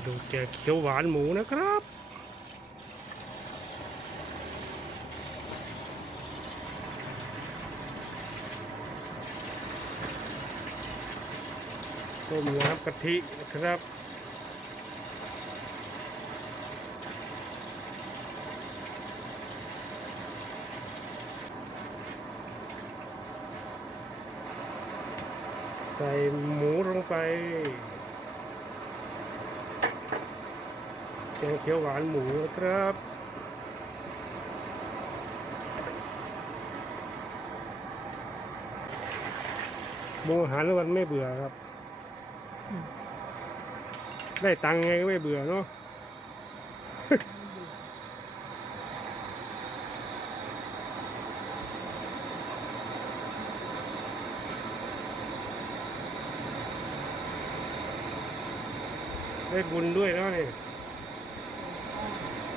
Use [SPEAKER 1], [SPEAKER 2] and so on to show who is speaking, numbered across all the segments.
[SPEAKER 1] มาดูแกเขียวหวานหมูนะครับ ต้มน้ำกะทินะครับใส่หมูลงไป แกงเขียวหวานหมูนะครับหมูหารแล้วมันไม่เบื่อครับ ได้ตังไงก็ไม่เบื่อเนาะได้บุญด้วยนาะนี่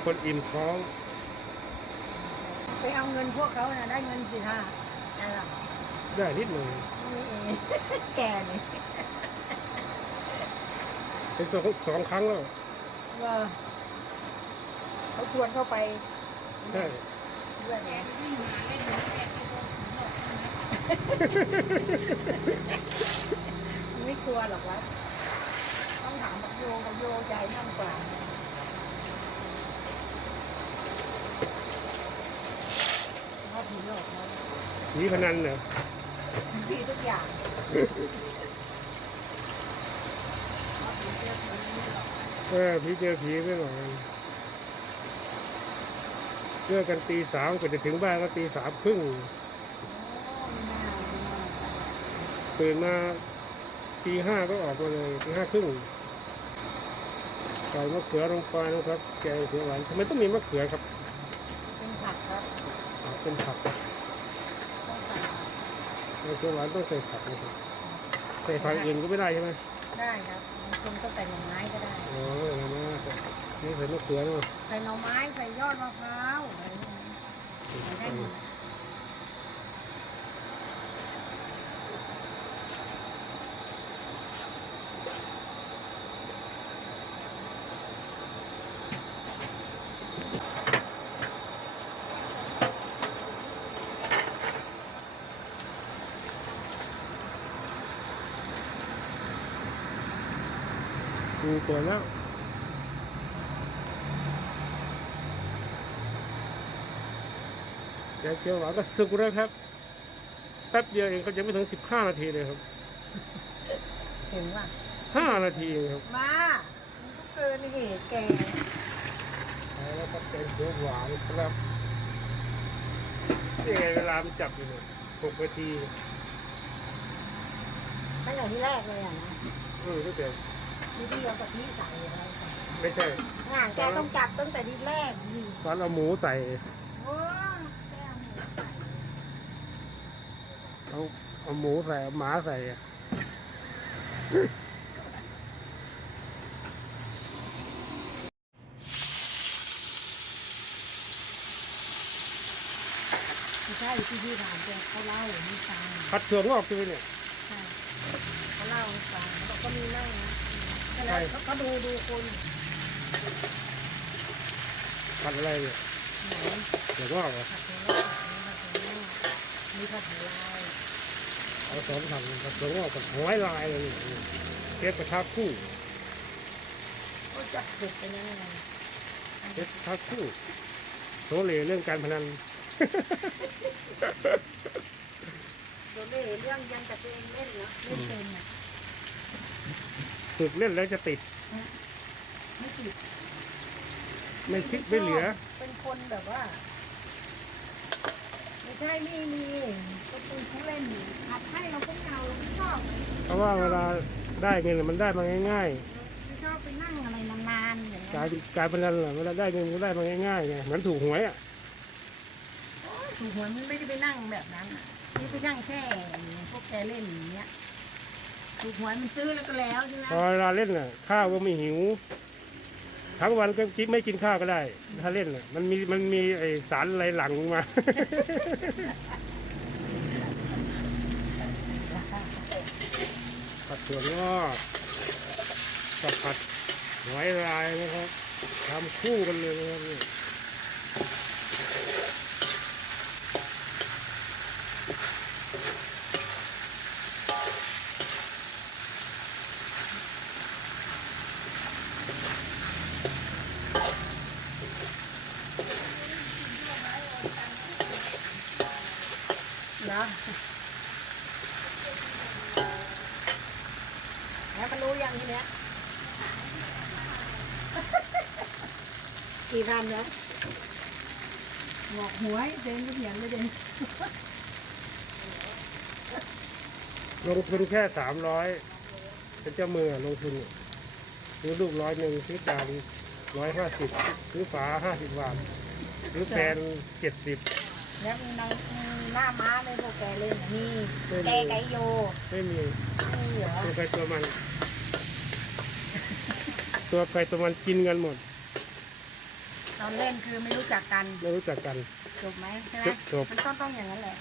[SPEAKER 1] คนอิ่มท้อง
[SPEAKER 2] ไปเอาเงินพวกเขานะได้เงินสิท่าได้หรอ
[SPEAKER 1] ได้นิดหน่อย
[SPEAKER 2] นี่เองแกนี่
[SPEAKER 1] เป็นสองสองครั้งแล้ว
[SPEAKER 2] ว่าเขาชวนเข้าไป
[SPEAKER 1] ใช่
[SPEAKER 2] ด้วยไงไม่กลัวหรอกวะต้องถามบักโยบักโยใจนั่งกว่าว่าผีหลอกนะ
[SPEAKER 1] หนีพนันเหรอ
[SPEAKER 2] ผีทุกอย่างว่าผีเจอผีไม่หลอก
[SPEAKER 1] เออผีเจอผีไม่หรอกเลิกกันตีสามกว่าจะถึงบ้านก็ตีสามครึ่ง
[SPEAKER 2] โอ้ไม่น่าไม่น่าใส่
[SPEAKER 1] ตื่นมาตีห้าก็ออกมาเลยตีห้าครึ่งใส่มะเขือลงไปนะครับ แกงเขียวหวานทำไมต้องมีมะเขือครับ
[SPEAKER 2] เป็นผักครับ
[SPEAKER 1] อ่าเป็นผัก
[SPEAKER 2] ต้องใส่ผัก
[SPEAKER 1] แกงเขียวหวานต้องใส่ผักนะครับใส่ผักอื่นก็ไม่ได้ใช่ไหม
[SPEAKER 2] ได้ครับบางคนก็ใส่หน่อไม้ก็ได้
[SPEAKER 1] อ๋อเอามานี่ใส่มะเขือเนาะ
[SPEAKER 2] ใส่หน่อไม้ใส่ยอดมะพร้าวอะไรพวกนี้ใส่ได้หมด
[SPEAKER 1] ดูตัวแล้วแกงเขียวหวานก็สุกแล้วครับ แป๊บเดียวเองก็ยังไม่ถึงสิบห้านาทีเลยครับ
[SPEAKER 2] เห็นว่า
[SPEAKER 1] ห้านาทีเองครับ
[SPEAKER 2] มามันก็เกินเหตุแก
[SPEAKER 1] แล้วก็แกงเขียวหวานครับนี่ไงเวลามันจับอยู่เนี่ยหกนาที
[SPEAKER 2] ตั้งแต่ที่แรกเลยอะนะ
[SPEAKER 1] อืมตั้งแต่
[SPEAKER 2] ที่พี่เอากะทิใส่อะไรใส่
[SPEAKER 1] ไม่ใช่
[SPEAKER 2] งานแกต้องจับตั้งแต่ที่แรกนี่
[SPEAKER 1] ตอนเอาหมูใส่
[SPEAKER 2] โอ้แกเอาหมูใส่
[SPEAKER 1] เอาเอาหมูใส่เอาหมาใส่อะ
[SPEAKER 2] ไม่ใช่ที่พี่ถามแกเขาเล่าให้ฟัง
[SPEAKER 1] ผัดเถื่องอกใช่ไหมเนี่ย
[SPEAKER 2] ใช่เขาเล่าให้ฟังเขาบอกก็มีนั่งนะก็
[SPEAKER 1] ใช่
[SPEAKER 2] เลยเขาก็ดูดูคน
[SPEAKER 1] ผัดอะไรเนี่ย
[SPEAKER 2] ไหน
[SPEAKER 1] เถื่องอกเหรอ
[SPEAKER 2] ผัดเทโล่มีผัดเทโล่มีผัดเทลาย
[SPEAKER 1] เอาสองผัดผัดเถื่องอกกับหอยลายเลยเนี่ยเชฟกระทะคู่
[SPEAKER 2] ก็จับสุดไปนั่นไง
[SPEAKER 1] เชฟกระทะคู่โซเลเรื่องการพนัน
[SPEAKER 2] โดนได้เห็นเรื่องยังแต่ตัวเองเล่นเนาะเล่นเป็นอะ
[SPEAKER 1] ฝึกเล่นแล้วจะติด
[SPEAKER 2] ไม่ติด
[SPEAKER 1] ไม่คิดไม่เหลือ
[SPEAKER 2] เป็นคนแบบว่า ไม่ใช่ไม่มีก็เป็นผู้เล่นหัดให้เราก็ไม่เอาเราไม่ชอบ
[SPEAKER 1] เพราะว่าเวลาได้เงินมันได้มาง่าย
[SPEAKER 2] ไม่ชอบไปนั่งอะไรนานๆอย่าง
[SPEAKER 1] ๆ
[SPEAKER 2] เงี้
[SPEAKER 1] การ
[SPEAKER 2] ย
[SPEAKER 1] การพนันน่ะเวลาได้เงินมันได้มาง่ายๆไงเหมือนถูกหวยอะ
[SPEAKER 2] โอ้ยถูกหวยมันไม่ได้ไปนั่งแบบนั้นอะนี่ไปนั่งแค่พวกแกเล่นอย่างเงี้ย ถูกหวยมันซื้อแล้วก็แล้วใช่ไหม
[SPEAKER 1] พอเวลาเล่นน่ะข้าวก็ไม่หิว ทั้งวันก็กินไม่กินข้าวก็ได้ ถ้าเล่นน่ะมันมีมันมีไอสารอะไรหลังมา ผัดถั่วงอกกับผัดหอยลายนะครับทำคู่กันเลยนะครับนี่
[SPEAKER 2] นะแล้วมันรู้ยังทีเนี้ยกี่พันนะบอกหวยเดนก็เขียนเลยเดน
[SPEAKER 1] ลงทุนแค่สามร้อยเป็นเจ้ามือลงทุนซื้อลูกร้อยหนึ่งซื้อจานร้อยห้าสิบซื้อฝาห้าสิบบาทซื้อแฟนเจ็ดสิบ
[SPEAKER 2] แล้วมีน้อง หน้าม้าเลยพวกแกเล่นน่ะนี่
[SPEAKER 1] ไม่มี
[SPEAKER 2] แกไกโย
[SPEAKER 1] ไม่มี
[SPEAKER 2] นี่เหรอ
[SPEAKER 1] ตัวใครตัวมัน ตัวใครตัวมันกินกันหมด
[SPEAKER 2] ตอนเล่นคือไม่รู้จักกัน
[SPEAKER 1] ไม่รู้จักกัน
[SPEAKER 2] จบไหมใช่ไหม
[SPEAKER 1] จบจบ
[SPEAKER 2] มันต้องต้องอย่างนั้นแหละ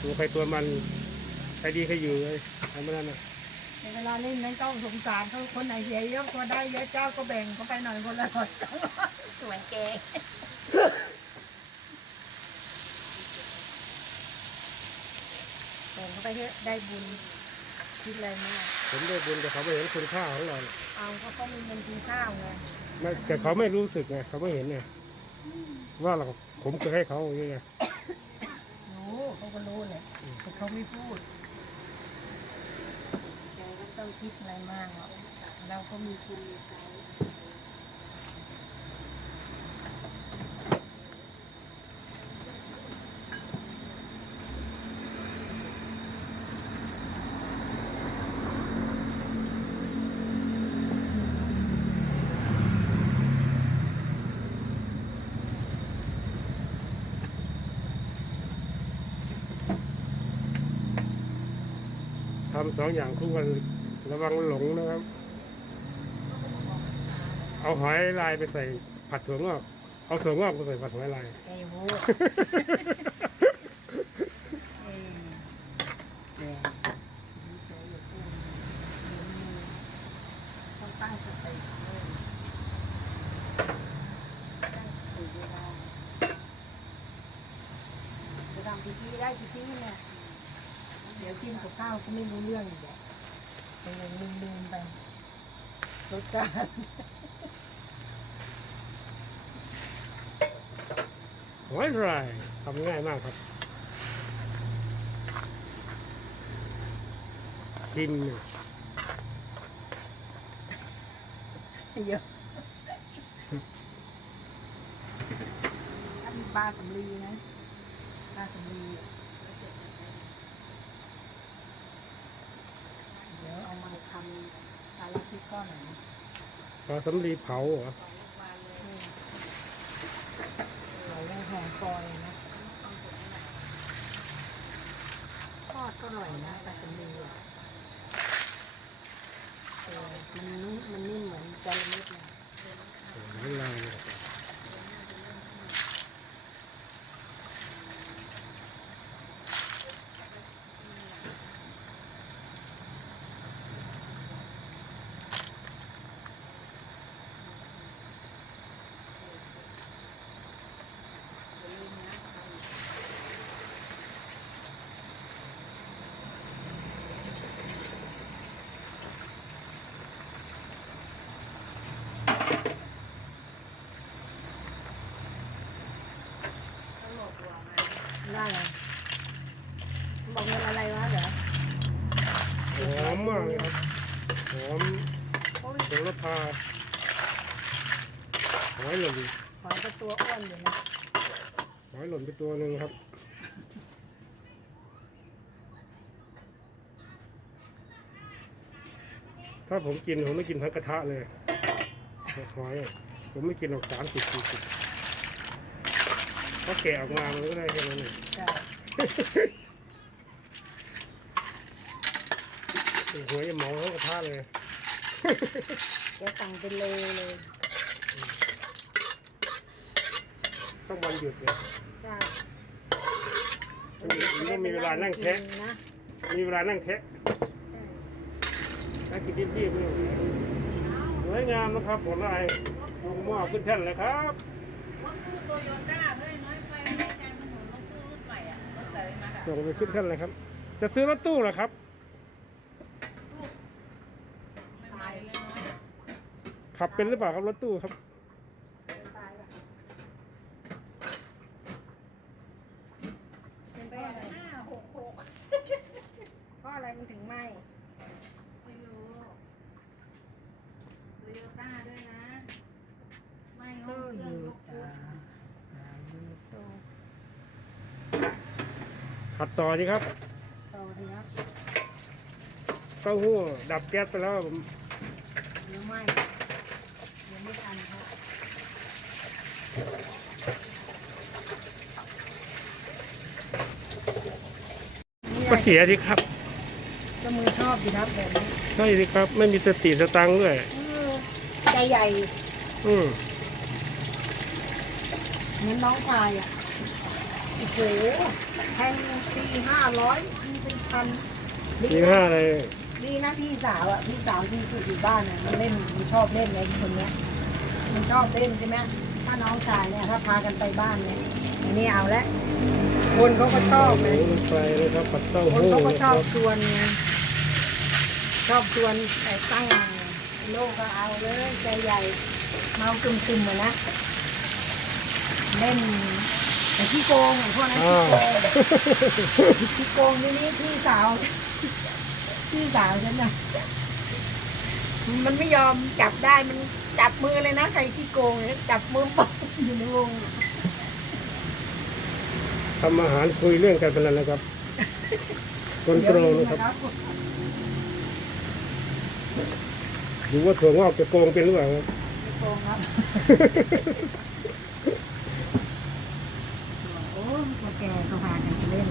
[SPEAKER 1] ตัวใครตัวมันใครดีใครอยู่เลยทำไม่ได้นะ
[SPEAKER 2] ในเวลาเล่นนั้นต้องสงสารเขาคนไหนเสียเยอะก็ได้เยอะเจ้าก็แบ่งเขาไปหน่อยคนละหน่อยสวยแก แบ่งเขาไปเถอะได้บุญคิดอะไรมาก
[SPEAKER 1] ผมได้บุญแต่เขาไม่เห็นคุณค่าของเรา
[SPEAKER 2] เอาเขาก็มีเงินกินข้าวไง
[SPEAKER 1] ไม่แต่เขาไม่รู้สึกไงเขาไม่เห็นไงว่าเราผมเคยให้เขาอย่างเงี้ย
[SPEAKER 2] รู้เขาก็รู้เลยแต่เขาไม่พูดแกก็ต้องคิดอะไรมากหรอกเราก็มีคุณมีใจำ
[SPEAKER 1] สองอย่างคู่กันระวังหลงนะครับ เอาหอยลายไปใส่ผัดถั่วงอกเอาถั่วงอกไปใส่ผัดหอยลาย
[SPEAKER 2] แกอย่าพูดเออแกดีใจอย่าพูดเดี๋ยวมีต้องตั้งสติเลยตั้งสติเวลาจะทำพิธีได้พิธีเนี่ย เดี๋ยวจิ้มกับข้าวก็ไม่รู้เรื่องอีกแหละไปเลยลืมๆไปรสชาติ
[SPEAKER 1] หอยลายทำง่ายมากครับชิมเนี่ย
[SPEAKER 2] เยอะถ้ามีปลาสำลีนะปลาสำลีอะเดี๋ยวเอามาทำปลาลักที่ก้ อนหน่อยนะ
[SPEAKER 1] ปลาสำลีเผาเหรอ
[SPEAKER 2] เรายังแห้งฟอยนะทอดก็อร่อยนะปลาสำลีอะเออมันนุ่มมันนิ่มเหมือนจระเม็ดเลย
[SPEAKER 1] หอยลายเนี่ย
[SPEAKER 2] ได้เลยบอกเงินอะไรวะเดี๋ยว
[SPEAKER 1] หอมมากเลยครับหอม
[SPEAKER 2] โอ้ย
[SPEAKER 1] โหระพาหอยหล่น
[SPEAKER 2] หอยก็ตัวอ้วนอยู่นะ
[SPEAKER 1] หอยหล่นไปตัวหนึ่งครับถ้าผมกินผมไม่กินทั้งกระทะเลยหอยอะผมไม่กินหรอกสามสิบสี่สิบ ถ้าแกะออกมามันก็ได้แค่นั้นเอง
[SPEAKER 2] ใช่
[SPEAKER 1] หัวจะเหมาทั้งกระทะเลย
[SPEAKER 2] แกสั่งเป็นโลเลย
[SPEAKER 1] ต้องวันหยุดเลย
[SPEAKER 2] ใช่
[SPEAKER 1] มันมีมันมีเวลานั่งแทะ
[SPEAKER 2] นะ
[SPEAKER 1] มีเวลานั่งแทะ
[SPEAKER 2] ใช่
[SPEAKER 1] ถ้ากินรีบๆเลยสวยงามนะครับผลลายลงหม้อขึ้นแท่นเลยครับ
[SPEAKER 3] รถตู้โตโยต้า ส่มาอะ
[SPEAKER 1] ส่งไปขึ้นแท่นเลยครับ จะซื้อรถตู้เหรอครับ
[SPEAKER 3] ไม่ใหม่เลยน้อย
[SPEAKER 1] ขับเป็นหรือเปล่าครับรถตู้ครับ
[SPEAKER 2] เป็นไป
[SPEAKER 3] แป
[SPEAKER 2] อะไร
[SPEAKER 3] ดห้าหกหก
[SPEAKER 2] เพราะอะไรมันถึงไหม
[SPEAKER 3] ไม่รู้โตโยต้าด้วยนะ ไม่ห้องเครื่องยกปุ๊บ
[SPEAKER 1] ขัดต่ อดีครับ
[SPEAKER 2] ต่อทีครับ
[SPEAKER 1] เต้าหู้ดับแก๊สไปแล้วผม
[SPEAKER 2] หรือไม่ยังไม่ทันครับ
[SPEAKER 1] ก็เสียสิครับ
[SPEAKER 2] ก็มือชอบดีครับแบบนี้
[SPEAKER 1] ใช่สิครับ ไม่มีสติสตังค์ด้วย
[SPEAKER 2] เออใจใหญ่
[SPEAKER 1] อืม
[SPEAKER 2] เหมือนน้องชายอะโอ้โห แทงปีห้าร้อยมีเป็นพันดี
[SPEAKER 1] มี
[SPEAKER 2] นะ
[SPEAKER 1] ห้าอะไร
[SPEAKER 2] ดีนะพี่สาวอะพี่สาวที่สุดอยู่บ้านอะมันเล่นมันชอบเล่นไอ้คนเนี้ย มันชอบเล่นใช่ไหมถ้าน้องชายเนี่ยถ้าพากันไปบ้านเนี่ยอันนี้เอาละคนเขาก็ชอบ
[SPEAKER 1] ห
[SPEAKER 2] เล
[SPEAKER 1] มู
[SPEAKER 2] ย
[SPEAKER 1] ลงไปนะครับผัดเต้า
[SPEAKER 2] คน
[SPEAKER 1] หู้
[SPEAKER 2] เขาก็
[SPEAKER 1] นะ
[SPEAKER 2] ช
[SPEAKER 1] ค
[SPEAKER 2] อ
[SPEAKER 1] รั
[SPEAKER 2] บบชวนไงชอบชวนแต่ตั้งโลกก็เอาเลยใจใหญ่เมาซึมซึมๆอะนะเล่น แต่ขี้โกงอะพวกนั้น
[SPEAKER 1] อ่า
[SPEAKER 2] ขี้โกงขี้โกงทีนี้พี่สาวพี่สาวฉันน่ะมันไม่ยอมจับได้มันจับมือเลยนะใครขี้โกงเนี่ยจับมือปักอยู่ในวง
[SPEAKER 1] ทำอาหารคุยเรื่องการพนันนะครับคนโปรนะครับดูว่าถั่วงอกจะโกงเป็นหรือเปล่าครับ
[SPEAKER 2] ขี้โกงครับ โอ้พวก แกก็พากันไปเล่น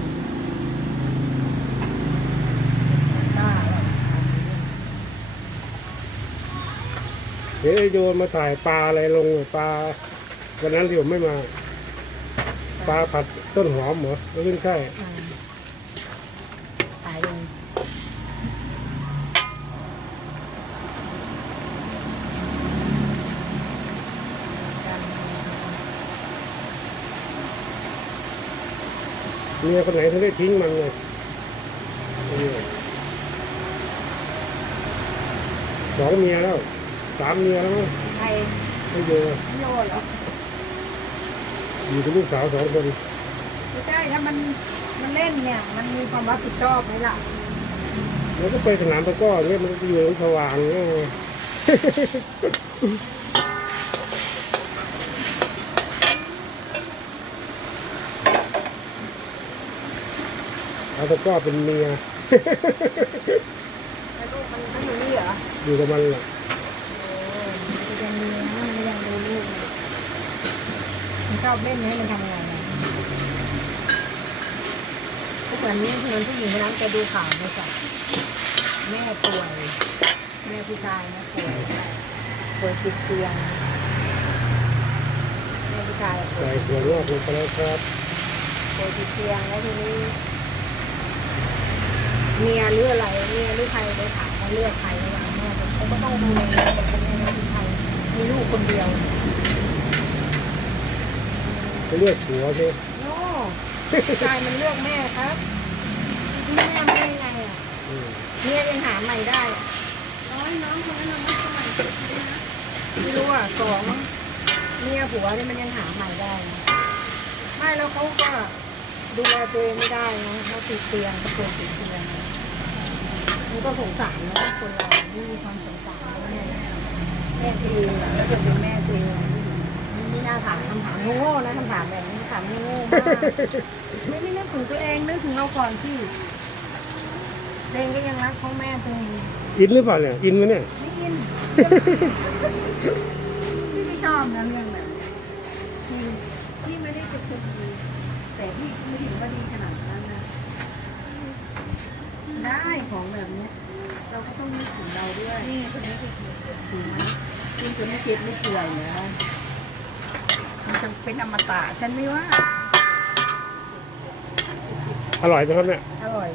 [SPEAKER 2] บ้าแล้ว
[SPEAKER 1] เดี๋ยวไอ้โยนมาถ่ายปลาอะไรลงปลาวันนั้นที่ผมไม่มา ปลาผัดต้นหอมเหรอไม่ใช่
[SPEAKER 2] อ่าตายเลยกัน
[SPEAKER 1] เมียคนไหนถึงได้ทิ้งมันเลยนี่สองเมียแล้วสามเมียแล้วมั้ง
[SPEAKER 2] ใคร
[SPEAKER 1] ไม่เยอะ
[SPEAKER 2] โยนเหรอ
[SPEAKER 1] อยู่กับลูกสาวสองคน
[SPEAKER 2] ไม่ใช่ถ้ามันมันเล่นเนี่ย มันมีความรับผิดชอบไหมล่ะ
[SPEAKER 1] แล้วก็ไปสนามตะกร้อเนี่ยมันก็อยู่ในสว่างเนี่ยเอา ตะกร้อเป็นเมีย
[SPEAKER 2] แล้วลูกมันก็อยู่นี่เหรอ
[SPEAKER 1] อยู่กับมันแหละ
[SPEAKER 2] โอ้มันยังมีนะมันยังดูลูกเลยมันชอบเล่นให้มันทำไงอะก็เหมือนเหมือนผู้หญิงคนนั้นแกดูข่าวไหมจ๊ะแม่ป่วย แม่ผู้ชายนะป่วยป่วยติดเตียงแม่ผู้ชายป่
[SPEAKER 1] ใส่
[SPEAKER 2] วย
[SPEAKER 1] ถั่วงอกลงไปแล้วครับ
[SPEAKER 2] ป่วยติดเตียงแล้วทีนี้ เมียหรืออะไรเมียหรือใครไปถามว่าเลือกใครระหว่างแม่เขาก็ต้องดูแลแม่เป็นแม่เป็นใครมีลูกคนเดียว
[SPEAKER 1] ไปเลือกผัวใช่
[SPEAKER 2] โน่ชายมันเลือกแม่ครับที่แม่ไม่ได้ไงอะเมียยังหาใหม่ได้
[SPEAKER 3] น้อยน้องคนนั้นเราไม่สมัยเลยนะ
[SPEAKER 2] ไม่รู้อะสองเมียผัวเนี่ยมันยังหาใหม่ได้ไม่แล้วเขาก็ดูแลตัวเองไม่ได้นะเขาติดเตียงเขาติดเตียง มันก็สงสารนะคนเราที่มีความสงสารแม่แม่ตัวเองแล้วจะเป็นแม่ตัวเองนี่น่าถามคำถามโง่ๆนะคำถามแบบนี้ถามโง่ๆมากไม่ไม่นึกถึงตัวเองนึกถึงเราก่อนที่เองก็ยังรักพ่อแม่ตัวเอง
[SPEAKER 1] อินหรือเปล่าเนี่ย อินไหมเนี่ย
[SPEAKER 2] ไม่อินพี่ไม่ชอบนะเรื่องแบบนี้
[SPEAKER 3] พี่ไม่ได้เป็นคนดีแต่พี่ไม่ถึงว่าดีขนาดนั้น
[SPEAKER 2] ได้ของแบบเนี้ย
[SPEAKER 3] เราก็ต้องนึกถึงเราด้วย
[SPEAKER 2] นี่คนนี้คือ
[SPEAKER 3] ถึงไหมคุณจะไม่เจ็บไม่ป่วยเหรอ
[SPEAKER 2] มันจะเป็นอมตะฉันไม่ว่า
[SPEAKER 1] อร่อยไหมครับเนี่ย
[SPEAKER 2] อร่อย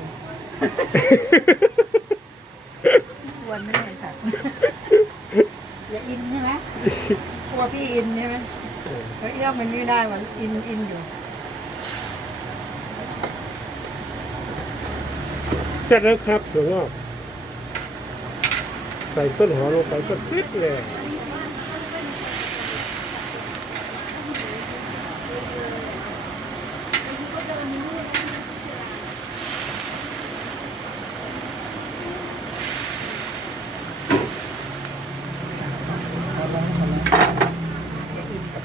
[SPEAKER 3] ป่วยวนไม่เลยค่ะ
[SPEAKER 2] อย่าอินใช่ไหมกลัวพี่อินใช่ไหมเฮ้ยเรื่องมันไม่ได้วันอินอินอยู่
[SPEAKER 1] สร็จแล้วครับถั่วงอกใส่ต้นหอมลงไปก็ฟิตเลย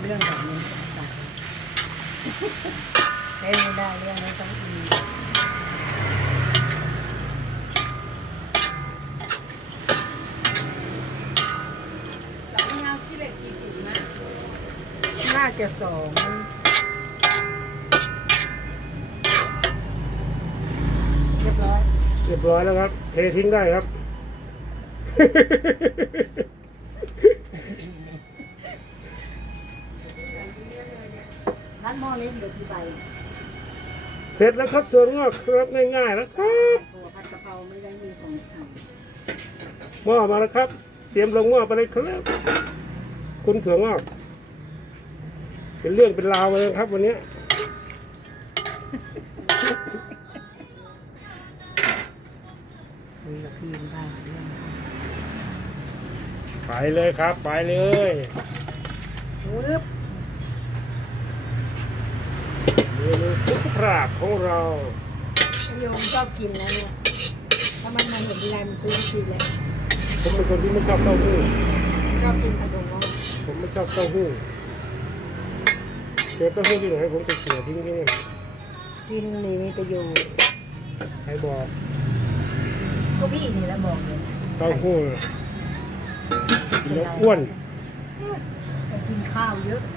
[SPEAKER 2] เรื่องแบบนี้ค่ะเล่ไม่ได้เรื่องนี้ต้องอิ น่าจะสองเรียบร้อย
[SPEAKER 1] เรียบร้อยแล้วครับ เททิ้งได้ครับ
[SPEAKER 2] ร้านหม้อเล็กเดี๋ยวพี่ใบ
[SPEAKER 1] เสร็จแล้วครับถั่วงอกครับง่ายๆแล้วครับ
[SPEAKER 2] ตัวผัดกะเพราไม่ได้มีของใส่
[SPEAKER 1] หม้อมาแล้วครับ เตรียมลงหม้อไปเลยครับ คุณถั่วงอก เป็นเรื่องเป็นราวเลยครับ วันนี้
[SPEAKER 2] คุยกับพี่ไม่ได้เรื่อง
[SPEAKER 1] ไปเลยครับ ไปเลย
[SPEAKER 2] วืบ
[SPEAKER 1] เมนูทุกปราบของเรา
[SPEAKER 2] โยมชอบกินนะเนี่ยถ้ามันมาเห็นทีไรมันซื้อทีเลย
[SPEAKER 1] ผมเป็นคนที่ไม่ชอบเต้าหู้
[SPEAKER 2] ชอบกินขนมเนาะ
[SPEAKER 1] ผมไม่ชอบเต้าหู้ เจอเต้าหู้ที่ไหนผมจะเสียทิ้งที่นี่
[SPEAKER 2] กินนี่มีประโยชน์
[SPEAKER 1] ใครบอก
[SPEAKER 2] ก็พี่นี่แหล้วบอกเลย
[SPEAKER 1] เต้าหู้กินแล้วอ้วน
[SPEAKER 2] แต่กินข้าวเยอะนะ